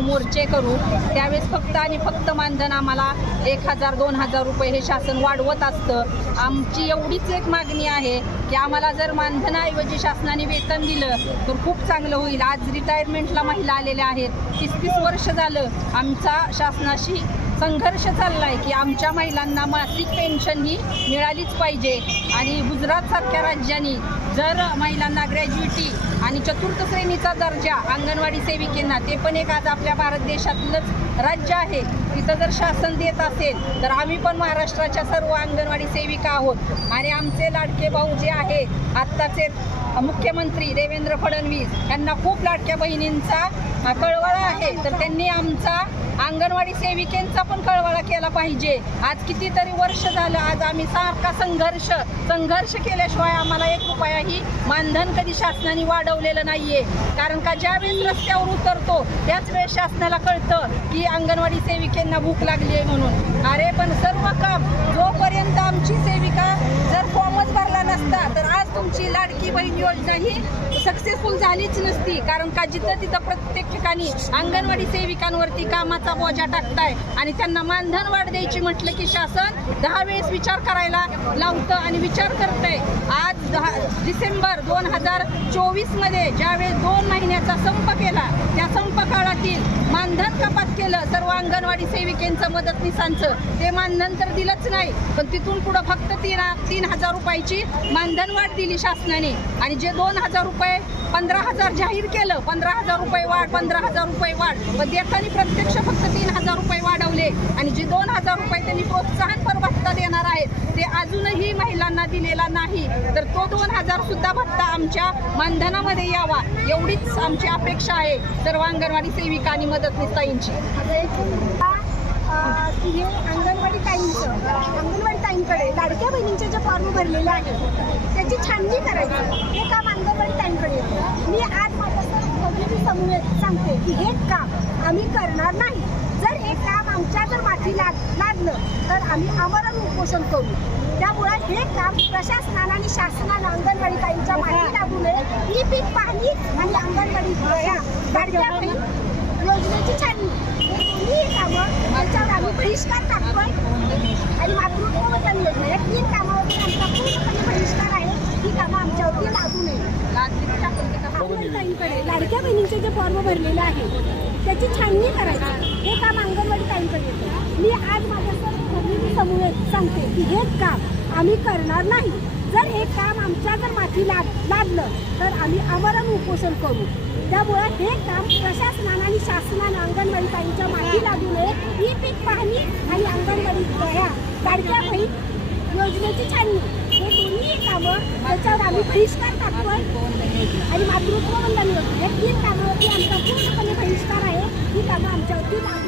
मोर्चे करू. त्यावेळेस फक्त आणि फक्त मानधन आम्हाला एक हजार दोन हजार रुपये हे शासन वाढवत असतं. आमची एवढीच एक मागणी आहे की आम्हाला जर मानधनाऐवजी शासनाने वेतन दिलं तर खूप चांगलं होईल. आज रिटायरमेंटला महिला आलेल्या आहेत. तीस तीस वर्ष झालं आमचा शासनाशी संघर्ष चालला आहे की आमच्या महिलांना मासिक पेन्शन ही मिळालीच पाहिजे. आणि गुजरातसारख्या राज्यांनी जर महिलांना ग्रॅज्युएटी आणि चतुर्थ श्रेणीचा दर्जा अंगणवाडी सेविकेंना ते पण एक आज आपल्या भारत देशातलंच राज्य आहे. तिथं जर शासन देत असेल तर आम्ही पण महाराष्ट्राच्या सर्व अंगणवाडी सेविका आहोत. आणि आमचे लाडके भाऊ जे आहे आत्ताचे मुख्यमंत्री देवेंद्र फडणवीस यांना खूप लाडक्या बहिणींचा कळवळा आहे. तर त्यांनी आमचा अंगणवाडी सेविकेंचा पण कळवळा केला पाहिजे. आज कितीतरी वर्ष झालं आज आम्ही सारखा संघर्ष संघर्ष केल्याशिवाय आम्हाला एक रुपयाही मानधन कधी शासनाने वाढवलेलं नाहीये. कारण का ज्यावेळेस रस्त्यावर उतरतो त्याच वेळेस शासनाला कळतं की अंगणवाडी सेविकेंना भूक लागली आहे म्हणून. अरे पण सर्व काम जोपर्यंत आमची सेविका जर फॉर्मच भरला नसता तर आज तुमची लाडकी बहीण योजना ही सक्सेसफुल झालीच नसती. कारण का जिथं तिथं प्रत्येक ठिकाणी अंगणवाडी सेविकांवरती कामाचा बोजा टाकताय आणि त्यांना मानधन वाढ द्यायची म्हटलं की शासन दहा वेळेस विचार करायला लावतं आणि विचार करतंय. आज दहा डिसेंबर दोन हजार चोवीसमध्ये ज्यावेळेस दोन महिन्याचा संप केला त्या संप काळातील मानधन कपात केलं सर्व अंगणवाडी सेविकेंचं मदतनीसांचं ते मानधन तर दिलंच नाही. पण तिथून पुढं फक्त तीन तीन हजार रुपयाची मानधन वाढ दिली शासनाने. आणि जे दोन हजार रुपये पंधरा हजार जाहीर केलं पंधरा हजार रुपये वाढ पंधरा हजार रुपये वाढ. पण देताना प्रत्यक्ष फक्त तीन हजार रुपये वाढवले. आणि जे दोन हजार रुपये त्यांनी प्रोत्साहनपर भत्ता देणार आहेत ते अजूनही महिलांना दिलेला नाही. तर तो दोन हजार सुद्धा भत्ता आमच्या मानधनामध्ये यावा एवढीच आमची अपेक्षा आहे सर्व अंगणवाडी सेविका आणि मदतनीस ताईंची. हे अंगणवाडी ताईंचं अंगणवाडी ताईंकडे लाडक्या बहिणींचे जे फॉर्म भरलेले आहेत त्याची छाननी करायची. हे काम अंगणवाडी ताईंकडे येतं. मी आज माझ्या समूह सांगते की हे काम आम्ही करणार नाही. जर हे काम आमच्या जर माथी लाग लागलं तर आम्ही आमरण उपोषण करू. त्यामुळे हे काम प्रशासनानं आणि शासनानं अंगणवाडी ताईंच्या माथी लागू नये. ही पीक पाहणी आणि अंगणवाडी योजनेची छाननी. ही कामं त्याच्यावर आम्ही बहिष्कार टाकतोय. आणि मातृत्व वंदन योजना. या तीन कामावरती आमचा पूर्णपणे बहिष्कार आहे. ही कामं आमच्यावरती लागू नये. लाडक्या बहिणींचे जे फॉर्म भरलेले आहे त्याची छाननी करायची. हे काम अंगणवाडी ताईंकडे येतं. मी आज माझ्या समूह सांगते की हे काम आम्ही करणार नाही. जर हे काम आमच्या जर माथी लाग लागलं तर आम्ही आमरण उपोषण करू. त्यामुळे हे काम प्रशासनानं आणि शासनानं अंगणवाडी ताईंच्या माथी लागू नये ही पीक पाहणी आणि अंगणवाडी ह्या लाडक्या बहीण योजनेची छाननी. हे दोन्ही कामं त्याच्यावर आम्ही बहिष्कार टाकतोय. आणि मातृत्व वंदन योजना हे तीन कामावरती आमचा पूर्णपणे बहिष्कार आहे ही कामं आमच्यावरती लागू